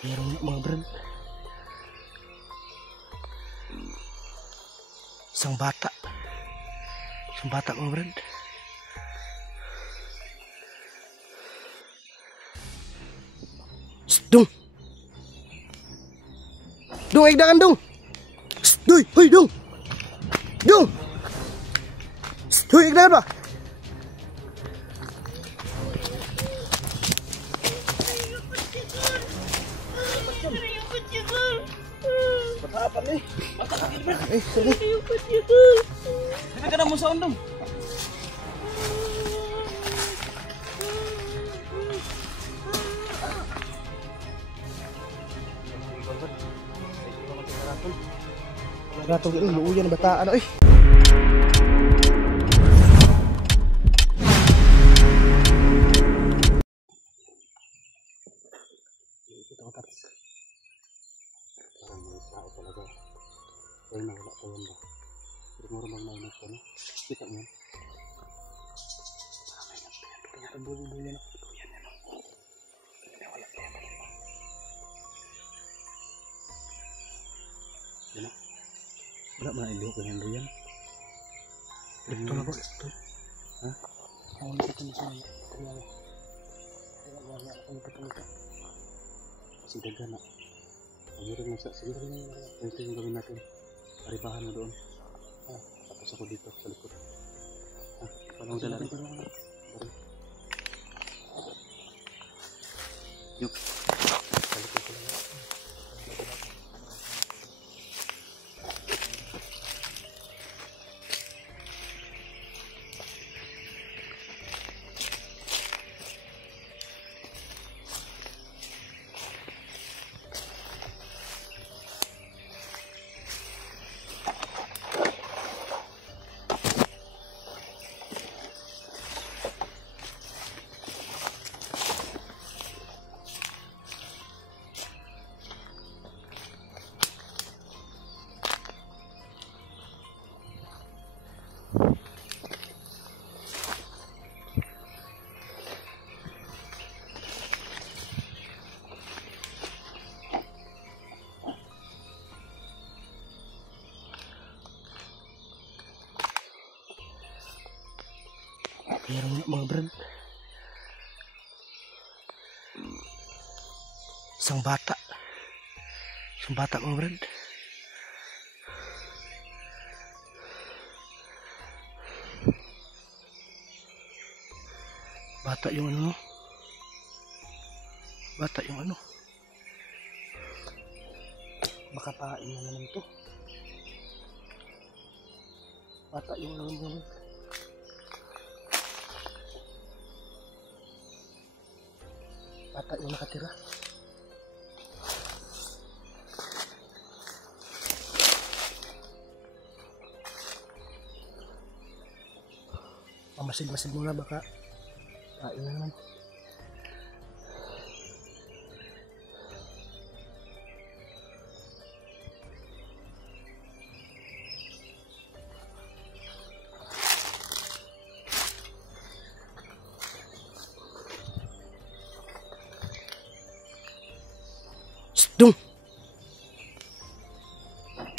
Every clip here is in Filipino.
Meron na mga brad. Isang bata mga brad. Dung! Dung, igdakan Dung! Duy! Huy, Dung! Dung! Duy, igdakan ba? Matapan eh. Matapan eh. Eh, sorry. Hindi ka na mo sa undong. Ratong ini luuyan na bataan eh. Ito ang katis. Parang may tao talaga. Kaya nawala ko yun ba? Rumurumang mainit ko, no? Kita mo yun? Parang mainit ko yan. Kaya ang bulo-bulo na. Yan yan, no? Wala kaya ba yun? Yan, no? Wala mga ilo ko Henry yan. Ito na ba? Ito. Ha? Ako na ito na siya. Wala ako na ito. Kasi daga na. Mayroon mo sa sige rin na. Ito yung gawin natin. Paribahan mo doon. Tapos ako dito sa likod. Palang dala rin. Yuk. Sa likod ko lang. Meron na mga brad. Isang bata mga brad. Bata yung ano, no? Bata yung ano. Baka pain na naman to. Bata yung ano naman. Bata yung nakatira. Mamasid-masid muna baka kain na naman. Dung!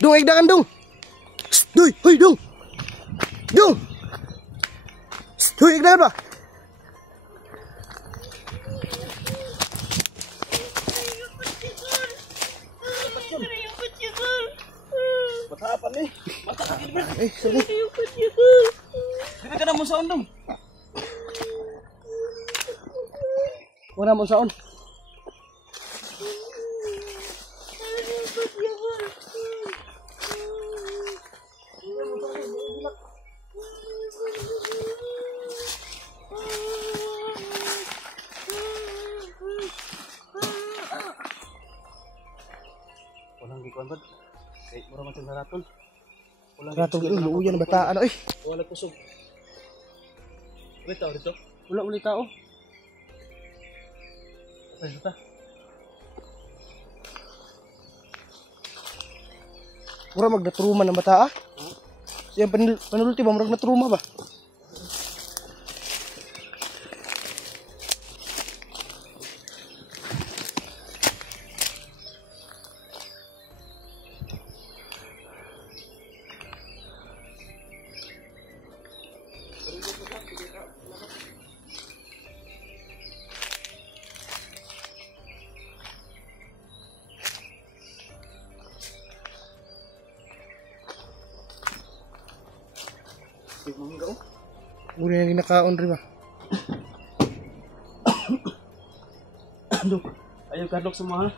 Dung, igdakan Dung! Duy! Huy, Dung! Dung! Duy, igdakan ba? Matapan eh. Matapan ba? Eh, sorry. Hindi ka na mo sa undong. Wala mo sa on. Walang gikuan ba? Kahit mura man sa raton. Walang raton ini luuyan na bataan eh. Wala kusog. Ulit tao dito. Wala ulit tao. Ay, ta. Mura magnatruma ng bata ah. Siya panulti ba murag natruma ba? Tubig mangga oh. Uli na ginakaon rin ba? Aduh, ayo kadlok semua ha.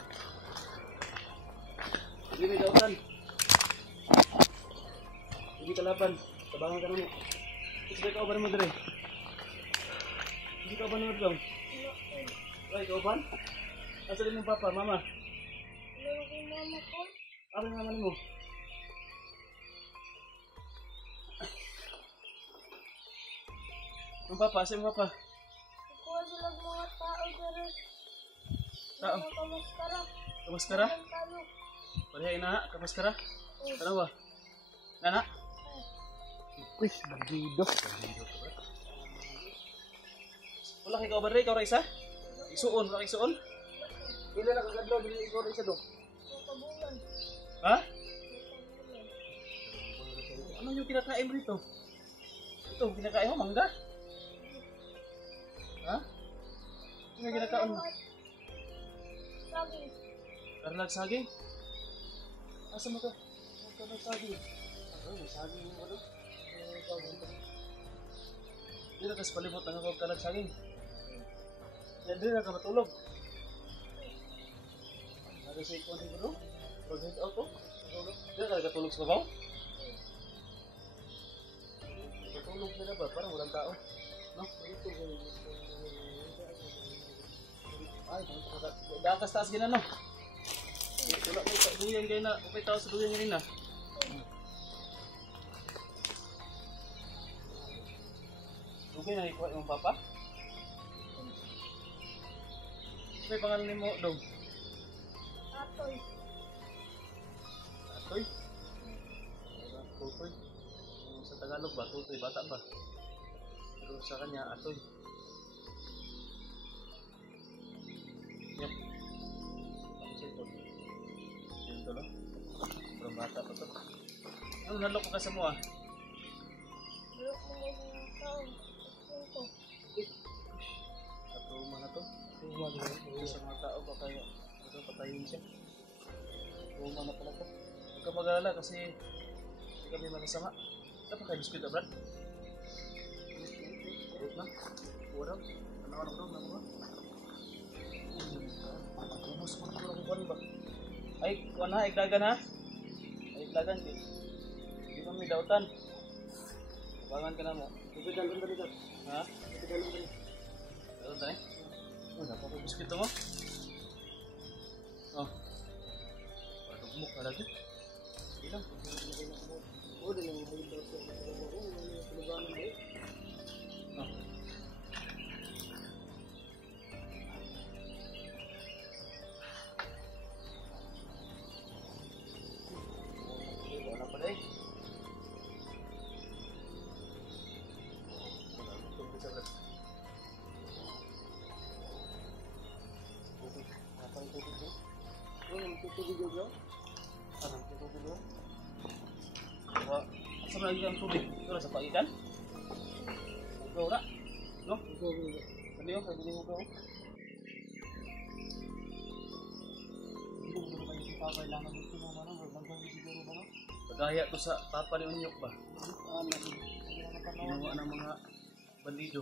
Sige may dautan. Sige kalapan, tabangan ka naman. Sige ka ba mo dire? Sige ka ba naman dong? Ay, ka ba? Asa din mo papa, mama? Meron kay mama ko. Ano yung mama mo? Ang papa, asa yung papa? Kuha sila mga tao dere. Tao? Mga kamaskara. Kamaskara? Ang talo. Pareha ina, kamaskara? Ano ba? Nana? Quiz, bandido. Wala kay ka ba rin? Ikaw ra isa? Isuon, wala kay isuon? Pila na kagadlaw, dili ikaw ra isa dong? Mga kabulan. Ha? Mga kabulan. Ano yung kinakain mo dito? Ito, kinakain mo, mangga? Ha? Ano yung kinakain mo? Saging. Karlag saging? Asa mo ka? Karlag saging? Ano, may saging mo ba doon? Di na kas palimot ang ako karlag saging? Yan din na ka matulog? Ada sa ikon din bro? Pag-head out ko? Di na ka nakatulog sa babaw? Matulog na ba? Parang walang tao. No? Ay, dakas taas gina no? Wala may duyan kayo na. May tao sa duyan ganina. Okay na ikuha yung papa? May pangalan ni mo dong? Atoy. Atoy? Tutoy? Sa Tagalog ba? Tutoy, bata ba? Pero sa kanya, atoy. Yep. Ano sa ito? Ito lang. Sobrang bata pa to. Ano nalok ka sa mo ah? Meron mo mga tao. Ito. At mga to. Ito sa mga tao ba kaya? Ito patayin siya. Roma na pala to. Huwag ka mag-alala kasi hindi kami malasama. Dapat kayo biskuit na Brad? Huwag na. Huwag na. Ano daw na mga? Ubus mo dito ako ba? Ay, kuha na. Igdagan ha? Ay, igdagan. Hindi mo may dautan. Kabangan ka na mo. Ipidalon ka dito. Ha? Ipidalon ka dito. Ipidalon ka dito. Oh, dapat ko biskuit mo? Oh. Patugmok ka lagi. Ilang? Oh, din ang mahal daw sa trabaho. Ang tulugan mo. Oh. Wala pa dai. Asa na yung tubig? Ito na sa paikan? Ugaw na? No? Ano yun? Pwede yung ugaw? Pagaya to sa papa ni Unyok ba? Ginawa ng mga bandido.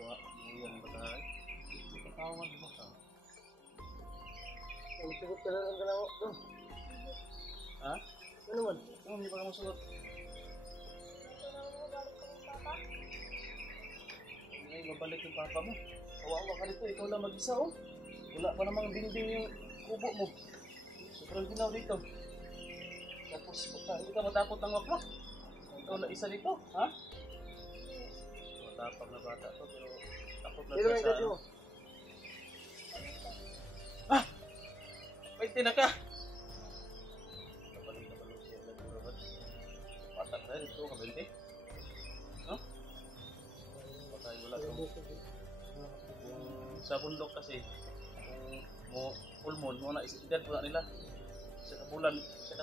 Wah, yan ang patay. Patawad mo ka. Ang sugot ka na lang galaw doon. Ha? Ano man? Ano hindi pa ka masugot? Ay, mabalik yung papa mo. Kawawa ka dito, ikaw lang mag-isa oh. Wala pa namang dingding yung kubo mo. Sobrang ginaw dito. Tapos, hindi ka matapot ng wakla. Ikaw na isa dito, ha? Matapang na bata to, pero takot na siya sa ano. Ah! May tinaka! Kapalit siya lang yung rabat. Patak na dito, kabente. No? Patay wala to. Sa bundok kasi, mo pulmon, mo na edad po na nila. Sa bulan, sa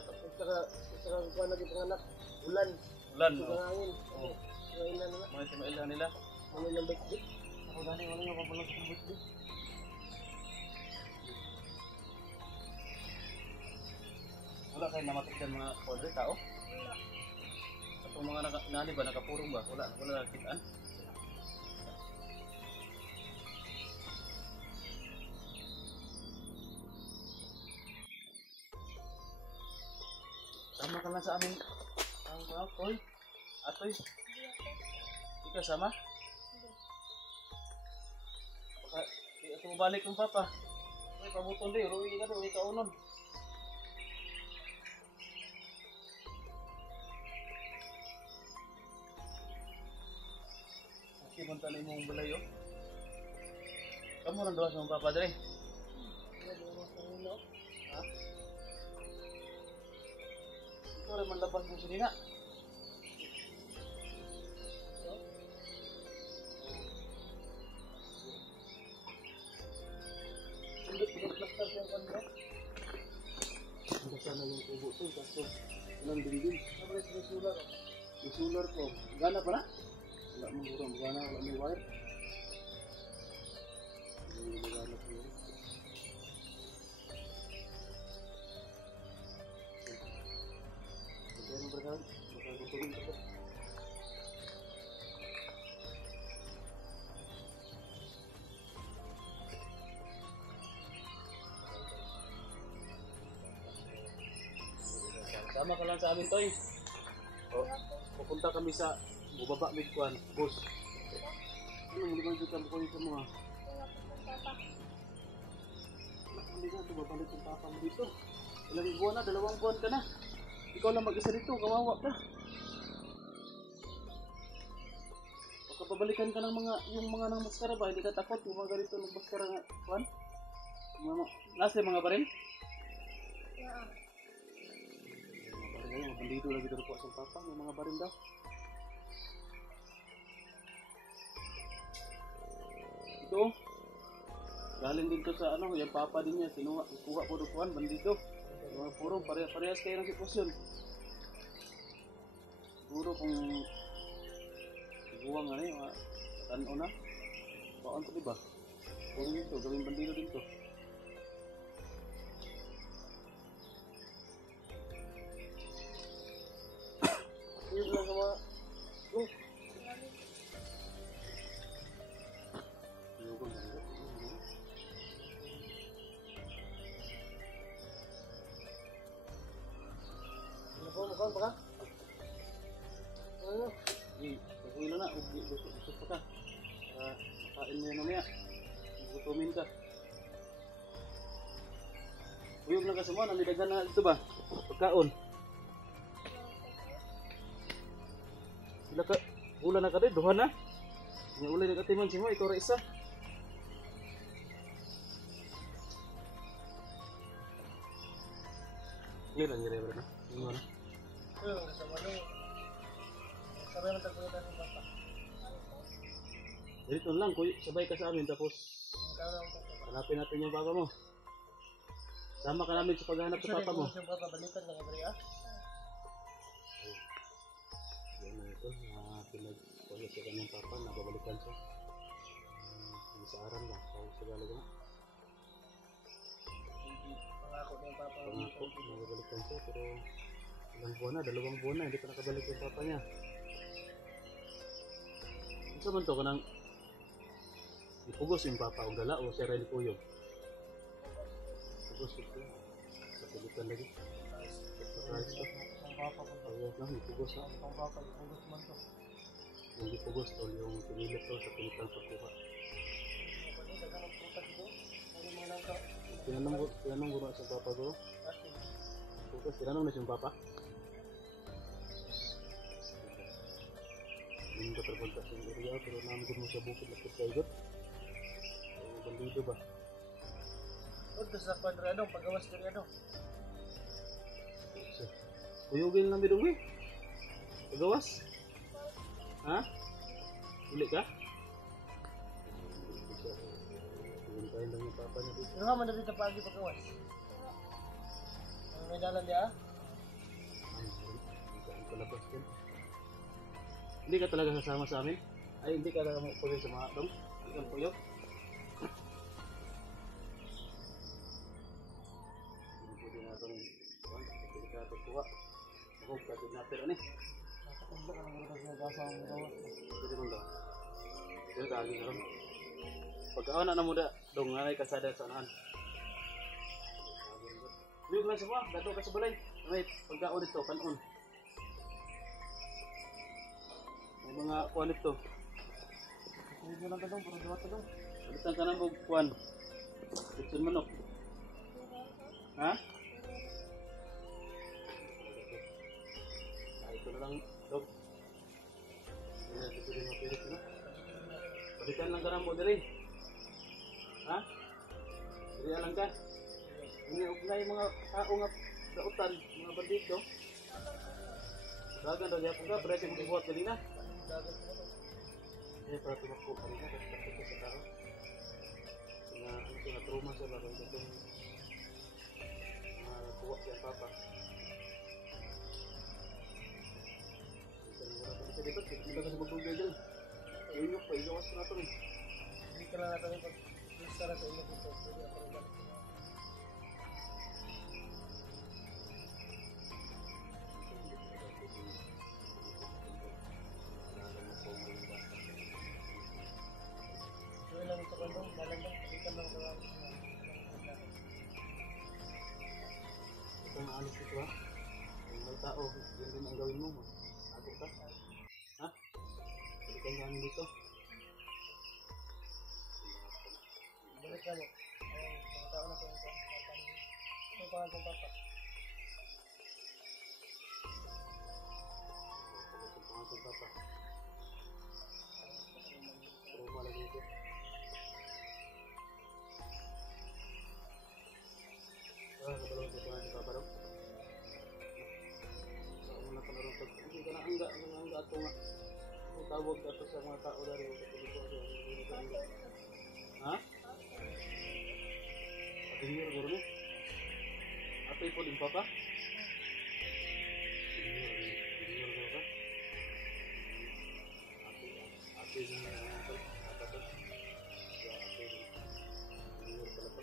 kuha lagi panganak. Ulan. bulan. Pangangin. Oh. Ilan na. Mga timailan nila. Ano yung baik-baik? Ako gani, wala nga pabulag sa baik-baik. Wala kayo namatik dyan mga kodre, tao? Wala. Yung mga nani ba, nakapurong ba? Wala nakitaan. Sama ka lang sa amin. Ang mga koy. Atoy, Hindi ako. di ka sama? Hindi. Baka di ako mabalik ng papa. Ay, pabuton di. Ruwi ka doon, ikaw nun. Okay, punta na imong balayo. Kamu nang doon sa mong papa dre. Wala din mo sa nino. Ha? Ito rin man labas mo sinina. Hindi pinagplastar siyang kanila. Ang sana yung tubo to, kaso walang dingding. Sabi sa sular. Yung solar ko, gana pa na? Wala mong gurang, gana, wala may wire. Hindi mo gana po yun. Kaya mo berkawan, magkagutumin ko to. Sama ka lang sa amin, Toy. Oh, pupunta kami sa bubaba midkuan, bus. Ano mo naman dito ang bukoy sa mga? Wala ko sa papa. Hindi na ito, babalik yung papa mo dito. Ilang buwan na, 2 buwan ka na. Ikaw lang mag-isa dito, kawawa ka. Baka pabalikan ka ng yung mga nang maskara ba, hindi ka takot yung mga ganito ng maskara nga, kuan? Nasa yung mga baril? Yeah. Mga baril, mga bandido lagi dito po sa papa, may mga baril daw. Ito, galing din to sa ano, yung papa din niya, kuha po doon kuan, bandido. Mga puro, parehas kayo ng sitwasyon. Siguro kung buwang ano yung tanaw na, baon ko diba? Puro dito, gawing bandido din to. Yung lang sa mga... Oh, Lugang bandido. ano po, mukhang baka? Ano? Pag-hilo na, gusto pa ka. Para makain mo yan mamaya. Gutumin ka. Uyog lang ka sa mga, namidagan na ito ba? Pagkaon. Sila ka, gula na ka rin, duha na. Nga ulay na katiman si mo, ikaw ra isa. Ngayon lang nire na. Ngayon na. Yung kasama nyo. Sabi naman tagpulitan ng papa. Dito lang, sabay ka sa amin tapos Ikaw lang papa. hanapin natin yung papa mo. Sama ka namin sa paghahanap sa papa mo. Yung papa, balikan ka nga ah. Yan na ito, pinag-kuya sa kanyang papa, nababalikan siya. Sa aran lang, sa Tagalog na. Pangako na yung papa. Pangako, nababalikan siya, pero ilang buwan na, 2 buwan na, hindi pa nakabalik yung papa niya. Ano sa man to, kanang ipugos yung papa o gala o siya rin kuyog? Ipugos ito, sa pilitan lagi. Surprise to. Ang papa ko. Ayos lang, ipugos na. Ang papa, yung gusto man to. Yung ipugos to, yung pinilit to sa pilitan pagkuha. Ako din, dagang magputas ko. Ano mga nangka? Tinanong ko na sa papa ko. Pugos, tinanong na siyang papa. Hindi ka terpunta sa area, pero namin mo sa bukid na kaigot. Bandido ba? Ito sa kwadrado, pagawas kwadrado. So, kuyugin lang bidong eh. Pagawas? Ha? Huli ka? Hintayin lang yung papa niya dito. Yung nga man na dito pagi pagawas. Ang may dalan di ah. Ay, hintayin ko labas din. Hindi ka talaga sasama sa amin? Ay, hindi ka talaga magpuloy sa mga dong? Hindi ka puyog? Hindi pwede na itong delikado kuha. Ako, kasi natin ano eh. Tanda ka nang muna sa kasama mo daw. Pwede mo daw. Dito dagi na ron. Pagkaan na mo da, dong nanay kasada sa unahan. Liyog lang semua, dato ka sa balay. May pagkaon dito, kanon. May mga kuwan dito. Hindi lang tanong, parang dawa tanong. Balitan ka na mo kuwan. Kitchen manok. Ha? Ito na lang, dog. Hindi na ito din mapilit na. Balikan lang ka na mo dali. Ha? Dali lang ka. Hindi yung mga tao nga dautan, mga bandito. Dagan daw yapon ka, berarti mo kibuhat kanina. Eh, para tumakbo kanina, kasi takot ka sa tao. Kaya trauma sa laro, itong tuwak siya papa. Bisa dapat, kita kasi magtugay dyan. Iunyok pa, iyawas ka na ito rin. Hindi ka lang natin pag gusto na sa inyo dito. Pwede ako rin lang. Gawin lang ito kandong, malandang, pagkikan lang sa Ito ang alis dito ha. Kung may tao, yun din ang gawin mo. Ako ka. Ha? Balikan ka dito. balik ka mo. Ay, mga tao na po yung papa. Ano pangalan kong papa? Pangalan papa. Trauma lagi dito. Kabalo ko pa ni papa daw. Sa una pa naroon pag hindi ka na angga ato nga. Kung tawag ka to sa mga tao dari o sa ha? Senior guru ni? Apa ipo din papa? Senior guru ka? Ate din apa to? Ya ate din. Senior pala to.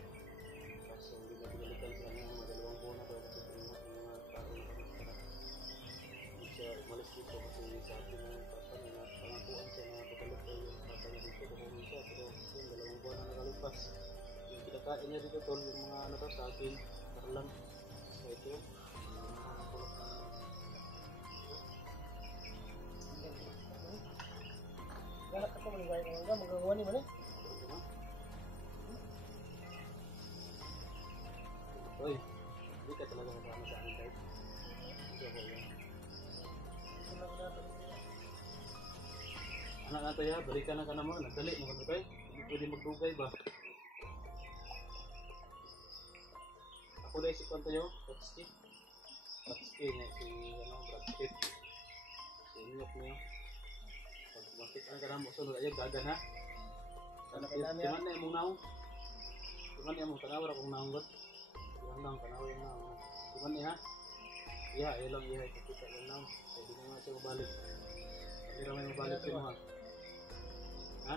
Kaso hindi na pinalitan sila ng mga 2 buwan na pero kasi pinunod ng mga tao na kamusta. Hindi siya umalis dito kasi sa atin ng papa na pangakuan siya na pagkalot ko yung papa niya dito kukunin siya pero yun 2 buwan na nakalipas. Yung kinakain niya dito tol yung mga ano to sa akin karlan. So ito yung mga nakulok na Galak ako, maligaya ka lang. Magagawa ni Mali. Oy, hindi ka talaga kasama sa amin tayo. Hindi ako yun. Anak nato ya, balikan na ka na mo. Nagdali mo ka tayo. Hindi pwede magdugay ba? Ako na isipan tayo, Tatsuki. Tatsuki na si Brad Pitt. Si Inyok na yun. Pag makita ka na mo, sunod ayag gagan ha. Timan na yung mong naong. Timan na yung mong tanawar akong naong got. Timan lang, tanawar yung naong. Timan niya ha. Iha, ayaw lang iha. Ikakita yung naong. Pwede na nga siya mabalik. Pwede na may mabalik siya mo ha. Ha?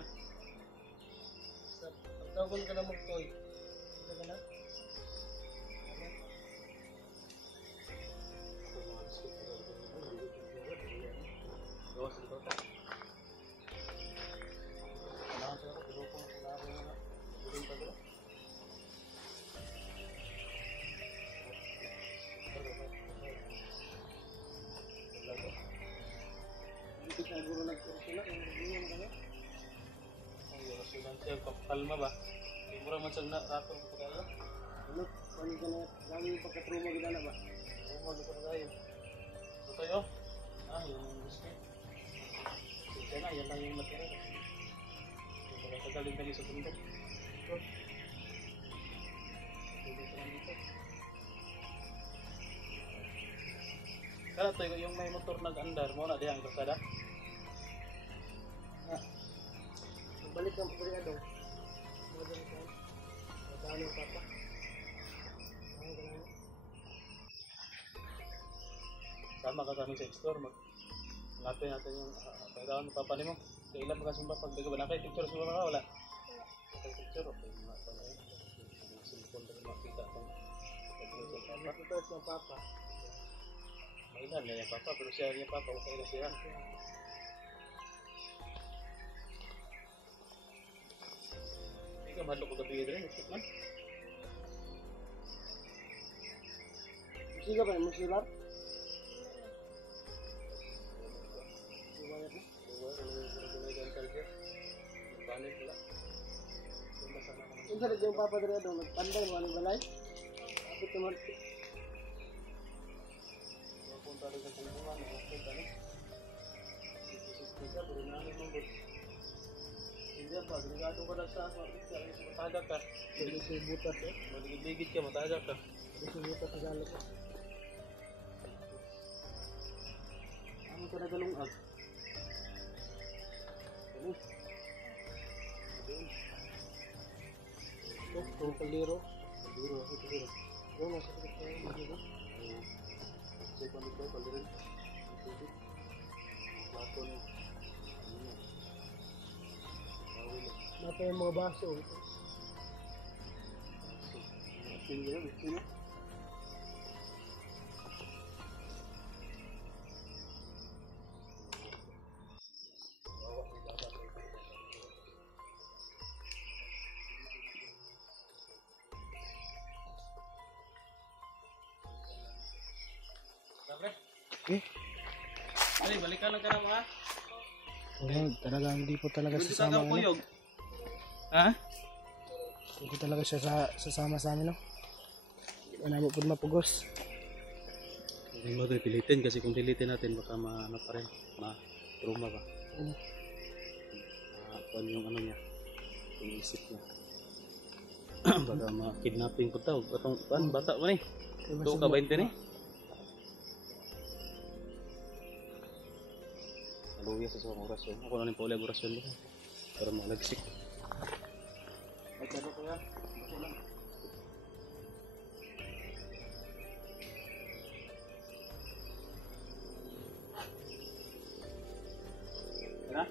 Pagtawag ka na mag-toy. Ito ka na? Gawas dito ka. Kailangan sila ko, bilo ko na laro na. Biling pa dito. Hindi ka siguro nagsursula. Hindi ka na? Ay, rasulan siya. Kalma ba? Ay, mura man siyang naratong ko tayo. Ano? Paano ka na? Dami yung pagkatruma gila ba? Oo, dito na tayo. Ito tayo. Yung biscuit. Sige na, yan lang yung matira. Magkagaling kami sa bundok. Ito. Dito lang dito. Kaya ito, yung may motor nag-andar mo na diyan, kasada. Balik ang pagkakado. Balik ka. Mataan yung papa. Ano ka na? Sama ka kami sa store. Ngapin natin yung pagkakaan ng papa ni mo. Kailan mo kasumba pag ba na kayo picture siguro ka? Wala? Okay, picture. Okay, mga pa na yun. Mga cellphone na makita itong Ito ng papa. Mainan na yung papa, pero siya yung papa, okay na siya. Hindi ka mahalo ko gabi rin, ikit man. Sige ba, musilar? Kung sa yung papa dito doon, nagpanday mo ang balay. Kapit naman. Punta rin sa tulungan, punta rin. Sige, pero namin mo. Sige pa, delikado ka na sa matagak ka. Hindi siya butas eh. Maligid-ligid ka, matagak ka. Hindi siya butas sa galit eh. Ano ka nagalungag? Ano? Ito, itong kaliro. Kaliro, ako kaliro. Ito, nasa sakit tayo. Kaliro. Check on ito, kaliro. Plato na. Mata yung mga baso. Sino? Sino? Ay, balikan lang ka na mga. Oo, talaga hindi po talaga Hindi sasama. ka kuyog. Ha? Hindi talaga siya sasama sa amin, no? Wala mo po mapugos. Hindi mo ito pilitin kasi kung pilitin natin baka ano pa rin, ma-trauma ba? Kuhan yung ano niya, yung isip niya. Baka ma-kidnapping po tao. Kuhan, bata mo ni. Ito ka 20 ni. Naluya sa isang orasyon. Ako na rin pa ulit orasyon dito. Para malagsik. Ay, ano ko yan? Ito lang. Yan na?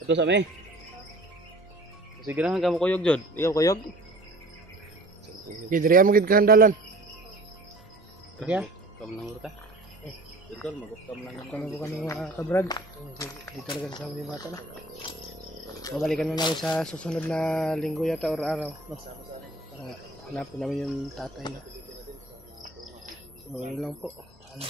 Ito sa may. Sige na, hanggang mo kuyog, Jod. Ikaw kuyog? Gidriya mo gid kahandalan. Kaya? Kam lang urta. Betul, magukam lang. Kung ano kami mga kabrad, hindi talaga sasama yung bata na. Mabalikan na namin sa susunod na linggo yata or araw. No? Para hanapin namin yung tatay na. So, yun lang po. Ano